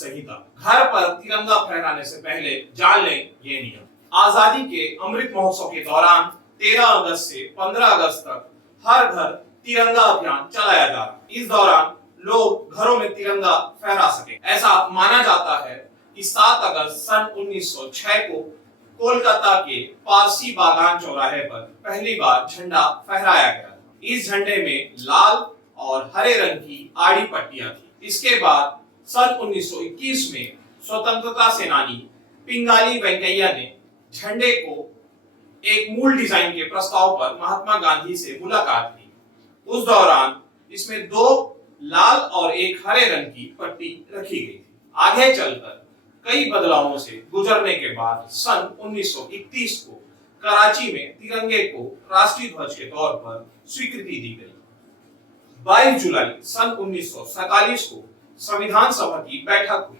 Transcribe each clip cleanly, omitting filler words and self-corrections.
संहिता। घर पर तिरंगा फहराने से पहले जान लें ये नियम। आजादी के अमृत महोत्सव के दौरान 13 अगस्त से 15 अगस्त तक हर घर तिरंगा अभियान चलाया जा रहा है। इस दौरान लोग घरों में तिरंगा फहरा सके। ऐसा माना जाता है कि 7 अगस्त सन 1906 को कोलकाता के पारसी बागान चौराहे पर पहली बार झंडा फहराया गया। इस झंडे में लाल और हरे रंग की आड़ी पट्टियां थी। इसके बाद सन 1921 में स्वतंत्रता सेनानी पिंगाली वेंकैया ने झंडे को एक मूल डिजाइन के प्रस्ताव पर महात्मा गांधी से मुलाकात की। उस दौरान इसमें 2 लाल और 1 हरे रंग की पट्टी रखी गई थी। आगे चलकर कई बदलावों से गुजरने के बाद सन 1931 को कराची में तिरंगे को राष्ट्रीय ध्वज के तौर पर स्वीकृति दी गई। 22 जुलाई सन 1947 को संविधान सभा की बैठक हुई,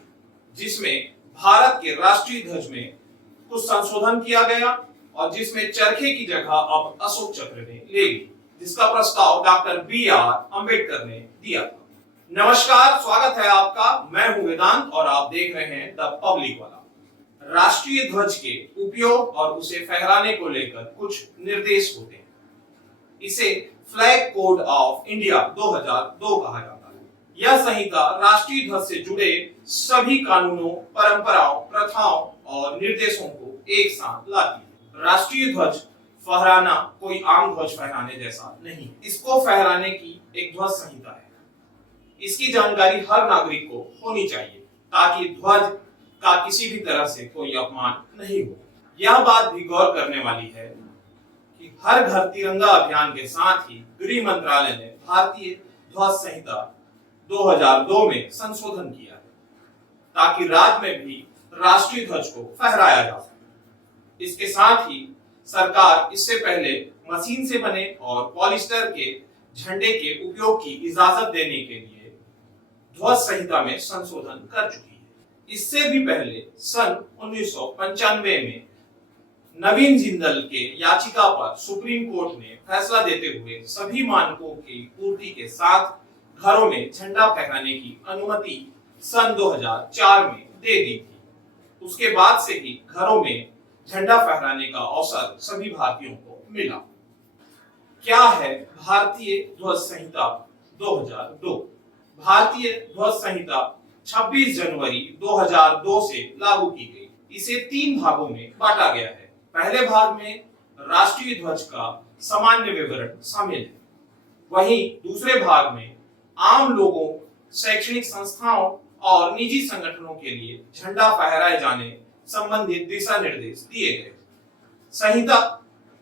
जिसमें भारत के राष्ट्रीय ध्वज में कुछ संशोधन किया गया और जिसमें चरखे की जगह अब अशोक चक्र ने ले ली, जिसका प्रस्ताव डॉक्टर बी.आर. अम्बेडकर ने दिया था। नमस्कार, स्वागत है आपका। मैं हूं वेदांत और आप देख रहे हैं द पब्लिक वाला। राष्ट्रीय ध्वज के उपयोग और उसे फहराने को लेकर कुछ निर्देश होते हैं। इसे फ्लैग कोड ऑफ इंडिया 2002 कहा जाता है। यह संहिता राष्ट्रीय ध्वज से जुड़े सभी कानूनों, परंपराओं, प्रथाओं और निर्देशों को एक साथ लाती है। राष्ट्रीय ध्वज फहराना कोई आम ध्वज फहराने जैसा नहीं। इसको फहराने की एक ध्वज संहिता है। इसकी जानकारी हर नागरिक को होनी चाहिए ताकि ध्वज का किसी भी तरह से कोई अपमान नहीं हो। यह बात भी गौर करने वाली है कि हर घर तिरंगा अभियान के साथ ही गृह मंत्रालय ने भारतीय ध्वज संहिता 2002 में संशोधन किया है ताकि राज्य में भी राष्ट्रीय ध्वज को फहराया जा सके। इसके साथ ही सरकार इससे पहले मशीन से बने और पॉलिस्टर के झंडे के उपयोग की इजाजत देने के लिए ध्वज संहिता में संशोधन कर चुकी है। इससे भी पहले सन 1995 में नवीन जिंदल के याचिका पर सुप्रीम कोर्ट ने फैसला देते हुए सभी मानकों की पूर्ति के साथ घरों में झंडा फहराने की अनुमति सन 2004 में दे दी थी। उसके बाद से ही घरों में झंडा फहराने का अवसर सभी भारतीयों को मिला। क्या है भारतीय ध्वज संहिता 2002? भारतीय ध्वज संहिता 26 जनवरी 2002 से लागू की गई। इसे 3 भागों में बांटा गया है। पहले भाग में राष्ट्रीय ध्वज का सामान्य विवरण शामिल है। वहीं दूसरे भाग में आम लोगों, शैक्षणिक संस्थाओं और निजी संगठनों के लिए झंडा फहराए जाने संबंधित दिशा निर्देश दिए गए। संहिता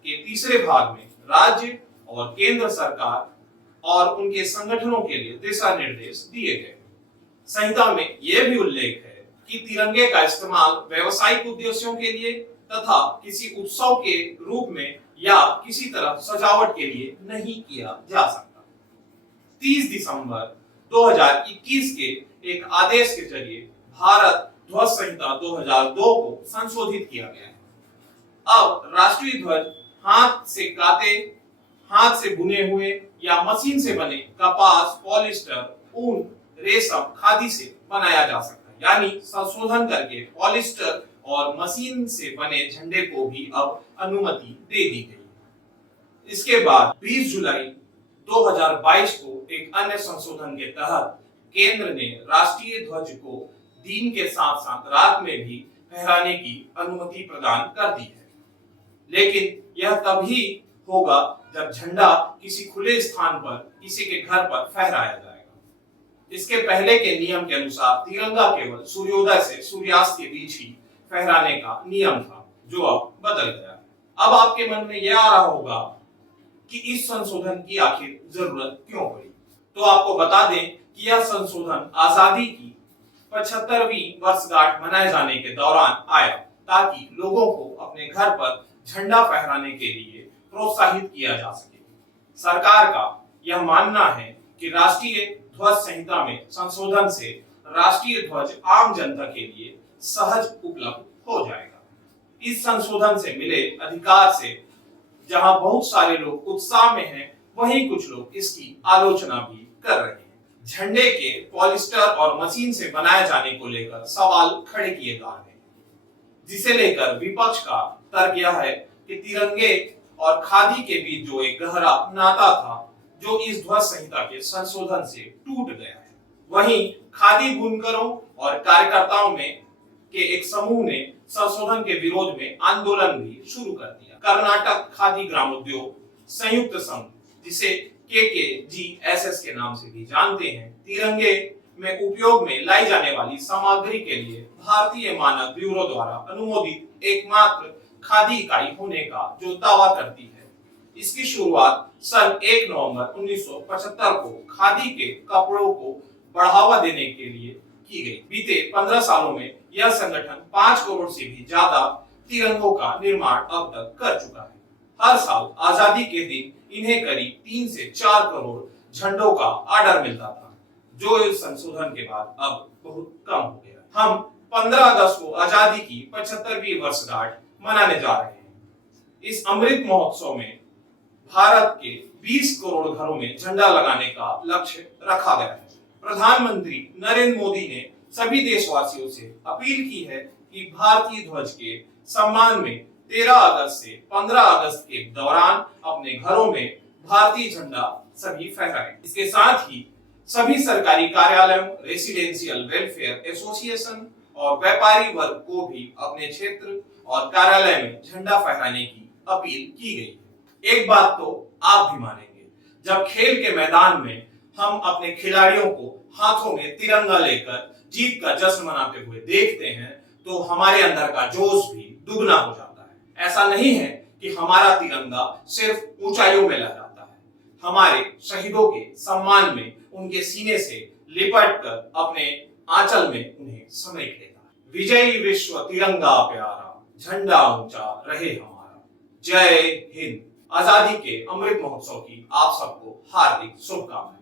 के तीसरे भाग में राज्य और केंद्र सरकार और उनके संगठनों के लिए दिशा निर्देश दिए गए। संहिता में यह भी उल्लेख है कि तिरंगे का इस्तेमाल व्यावसायिक उद्देश्यों के लिए तथा किसी उत्सव के रूप में या किसी तरह सजावट के लिए नहीं किया जा सकता। 30 दिसंबर 2021 के एक आदेश के जरिए भारत ध्वज संहिता 2002 को संशोधित किया गया है। अब राष्ट्रीय ध्वज हाथ से काते, हाथ से बुने हुए या मशीन से बने कपास, पॉलिस्टर, ऊन, रेशम, खादी से बनाया जा सकता है। यानी संशोधन करके पॉलिस्टर और मशीन से बने झंडे को भी अब अनुमति दे दी गई। इसके बाद 20 जुलाई 2022 को एक अन्य संशोधन के तहत केंद्र ने राष्ट्रीय ध्वज को दिन के साथ साथ रात में भी फहराने की अनुमति प्रदान कर दी है। लेकिन यह तभी होगा जब झंडा किसी खुले स्थान पर किसी के घर पर फहराया जाएगा। इसके पहले के नियम के अनुसार तिरंगा केवल सूर्योदय से सूर्यास्त के बीच ही फहराने का नियम था, जो अब बदल गया। अब आपके मन में यह आ रहा होगा कि इस संशोधन की आखिर जरूरत क्यों पड़ी। तो आपको बता दें कि यह संशोधन आजादी की 75वीं वर्षगांठ मनाए जाने के दौरान आया ताकि लोगों को अपने घर पर झंडा फहराने के लिए प्रोत्साहित किया जा सके। सरकार का यह मानना है कि राष्ट्रीय ध्वज संहिता में संशोधन से राष्ट्रीय ध्वज आम जनता के लिए सहज उपलब्ध हो जाएगा। इस संशोधन से मिले अधिकार से जहां बहुत सारे लोग उत्साह में हैं, वहीं कुछ लोग इसकी आलोचना भी कर रहे हैं। झंडे के पॉलिस्टर और मशीन से बनाए जाने को लेकर सवाल खड़े किए जा रहे हैं, जिसे लेकर विपक्ष का तर्क यह है कि तिरंगे और खादी के बीच जो एक गहरा नाता था, जो इस ध्वज संहिता के संशोधन से टूट गया है। वहीं खादी बुनकरों और कार्यकर्ताओं में के एक समूह ने संशोधन के विरोध में आंदोलन भी शुरू कर दिया। कर्नाटक खादी ग्रामोद्योग संयुक्त संघ, जिसे KKGSS के नाम से भी जानते हैं, तिरंगे में उपयोग में लाई जाने वाली सामग्री के लिए भारतीय मानक ब्यूरो द्वारा अनुमोदित एकमात्र खादी इकाई होने का जो दावा करती है। इसकी शुरुआत सन 1 नवंबर 1975 को खादी के कपड़ों को बढ़ावा देने के लिए की गई। बीते 15 सालों में यह संगठन 5 करोड़ से भी ज्यादा तिरंगों का निर्माण अब तक कर चुका है। हर साल आजादी के दिन इन्हें करीब 3 से 4 करोड़ झंडों का ऑर्डर मिलता था, जो इस संशोधन के बाद अब बहुत कम हो गया। हम 15 अगस्त को आजादी की 75वीं वर्षगांठ मनाने जा रहे हैं। इस अमृत महोत्सव में भारत के 20 करोड़ घरों में झंडा लगाने का लक्ष्य रखा गया है। प्रधानमंत्री नरेंद्र मोदी ने सभी देशवासियों से अपील की है कि भारतीय ध्वज के सम्मान में 13 अगस्त से 15 अगस्त के दौरान अपने घरों में भारतीय झंडा सभी फहराएं। इसके साथ ही सभी सरकारी कार्यालयों, रेसिडेंशियल वेलफेयर एसोसिएशन और व्यापारी वर्ग को भी अपने क्षेत्र और कार्यालय में झंडा फहराने की अपील की गई है। एक बात तो आप भी मानेंगे, जब खेल के मैदान में हम अपने खिलाड़ियों को हाथों में तिरंगा लेकर जीत का जश्न मनाते हुए देखते हैं, तो हमारे अंदर का जोश भी दुगना हो जाता है। ऐसा नहीं है कि हमारा तिरंगा सिर्फ ऊंचाइयों में लहराता है, हमारे शहीदों के सम्मान में उनके सीने से लिपट कर अपने आंचल में उन्हें समेट लेता है। विजयी विश्व तिरंगा प्यारा, झंडा ऊंचा रहे हमारा। जय हिंद। आजादी के अमृत महोत्सव की आप सबको हार्दिक शुभकामनाएं।